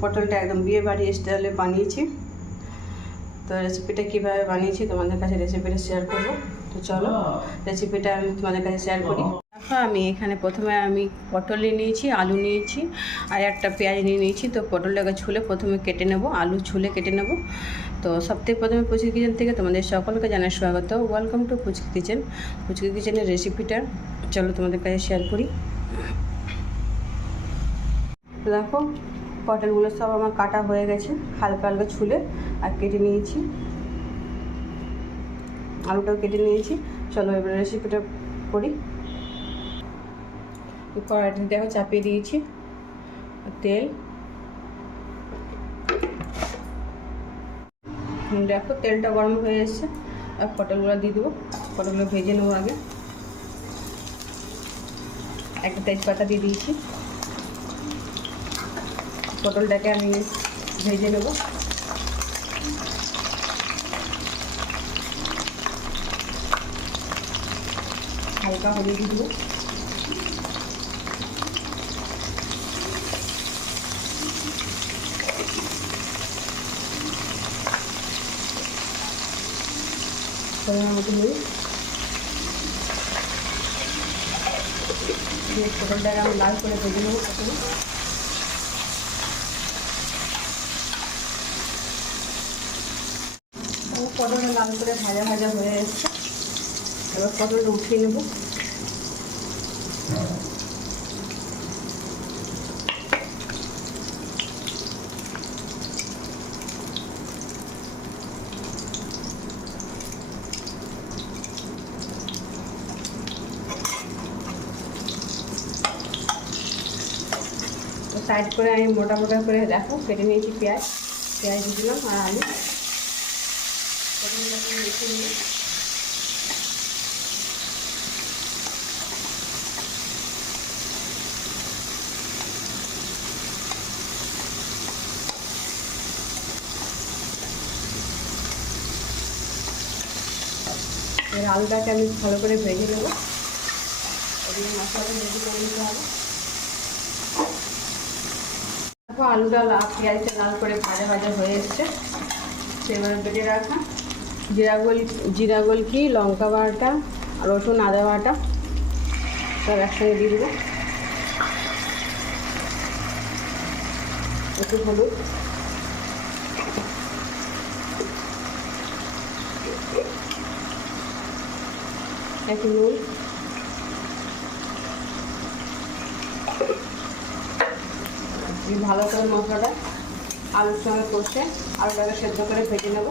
পটলটা একদম বিয়ে বাড়ি স্টাইলে বানিয়েছি। তো রেসিপিটা কীভাবে বানিয়েছি তোমাদের কাছে রেসিপিটা শেয়ার করবো। তো চলো রেসিপিটা আমি তোমাদের কাছে শেয়ার করি। আমি এখানে প্রথমে পটল নিয়েছি, আলু নিয়েছি আর একটা পেঁয়াজ নিয়েছি। তো পটলটাকে ছুলে প্রথমে কেটে নেব, আলু ছুলে কেটে নেব। তো সবথেকে প্রথমে পুচকি কিচেন থেকে তোমাদের সকলকে জানাই স্বাগত। Welcome to Puchki kitchen. Puchki কিচেনের রেসিপিটা চলো তোমাদের কাছে শেয়ার করি। দেখো পটলগুলো সব আমার কাটা হয়ে গেছে, হালকা হালকা ছুলে আর কেটে নিয়েছি। আলুটাও কেটে নিয়েছি। চলো এবার রেসিপিটা করি। কড়াইটা দেখো চাপিয়ে দিয়েছি, তেল দেখো তেলটা গরম হয়ে এসছে। আর পটলগুলো দিয়ে দেবো, পটলগুলো ভেজে নেবো। আগে একটা তেজপাতা দিয়ে দিয়েছি, পটলটাকে আমি ভেজে নেব। হালকা হলুদ দিয়ে দেবো, পরিমাণ মতো নুন। পটলটাকে আমি লাল করে ভেজে নেবো প্রথমে। পটলটা লাল করে ভাজা ভাজা হয়ে এসছে। এবার পটলটা উঠিয়ে নেব। সাইড করে আমি মোটা মোটা করে দেখো কেটে নিয়েছি পেঁয়াজ দিয়ে দিলাম আর আলু। দেখে নিই এবার আলুটাকে আমি ভালো করে ভেজে নেবো। ওদিকে মশলাটা রেডি করে নিতে হবে। দেখো আলুটা পেঁয়াজটা লাল করে ভাজা ভাজা হয়ে এসছে। সেভাবে বেটে রাখা জিরা গোলকি, লঙ্কা বাটা, রসুন আদা বাটা সব একসঙ্গে দিয়ে দেবো। একটু হলুদ, একটু নুন, ভালো করে মশলাটা আলুর সঙ্গে কষে আলুটাকে সেদ্ধ করে ভেজে নেব।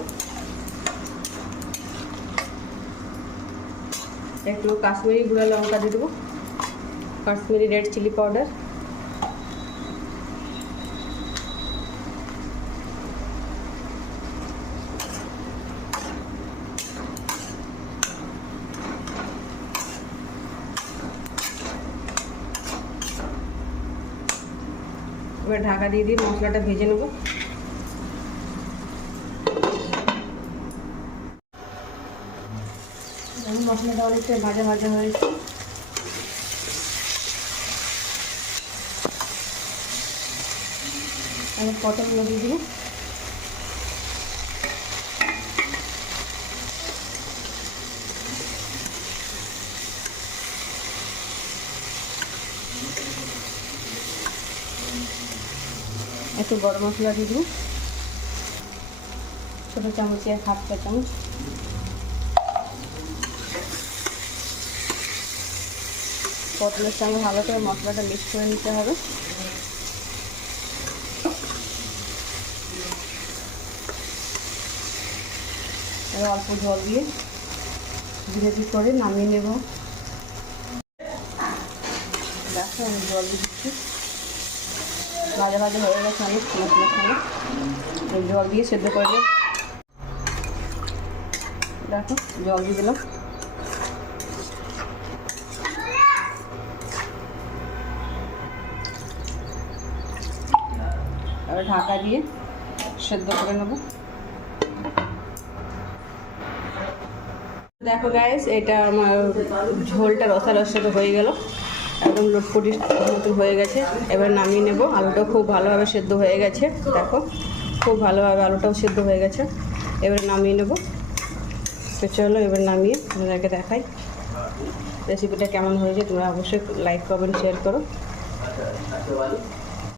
একটু কাশ্মীরি গুঁড়া লঙ্কা দিয়ে দেবো, কাশ্মীরি রেড চিলি পাউডার, এবার ঢাকা দিয়ে দিয়ে মশলাটা ভেজে নেব। মশলাটা অনেকটা ভাজা ভাজা হয়েছে। আমি পটলগুলো দিয়ে দিব। একটু গরম মশলা দিয়ে দিব, ছোটো চামচে 1/2 চা চামচ। পটলের সঙ্গে ভালো করে মশলাটা মিক্স করে নিতে হবে। এবার অল্প জল দিয়ে ধীরে ধীরে করে নামিয়ে নেব। দেখো আমি জল দিয়ে দিচ্ছি, ভাজা ভাজা হয়ে গেছে অনেক মশলার সঙ্গে। জল দিয়ে সেদ্ধ করে দিই। দেখো জল দিয়ে দিলাম। এবার ঢাকা দিয়ে সেদ্ধ করে নেব। দেখো গাইস, এটা আমার ঝোলটা রসা রসা হয়ে গেল। একদম লটপটির মতো হয়ে গেছে। এবার নামিয়ে নেব। আলুটাও খুব ভালোভাবে সেদ্ধ হয়ে গেছে, দেখো খুব ভালোভাবে আলুটাও সেদ্ধ হয়ে গেছে। এবার নামিয়ে নেব। তো চলো এবার নামিয়ে তোমাদেরকে দেখাই রেসিপিটা কেমন হয়েছে। তোমরা অবশ্যই লাইক কমেন্ট শেয়ার করো।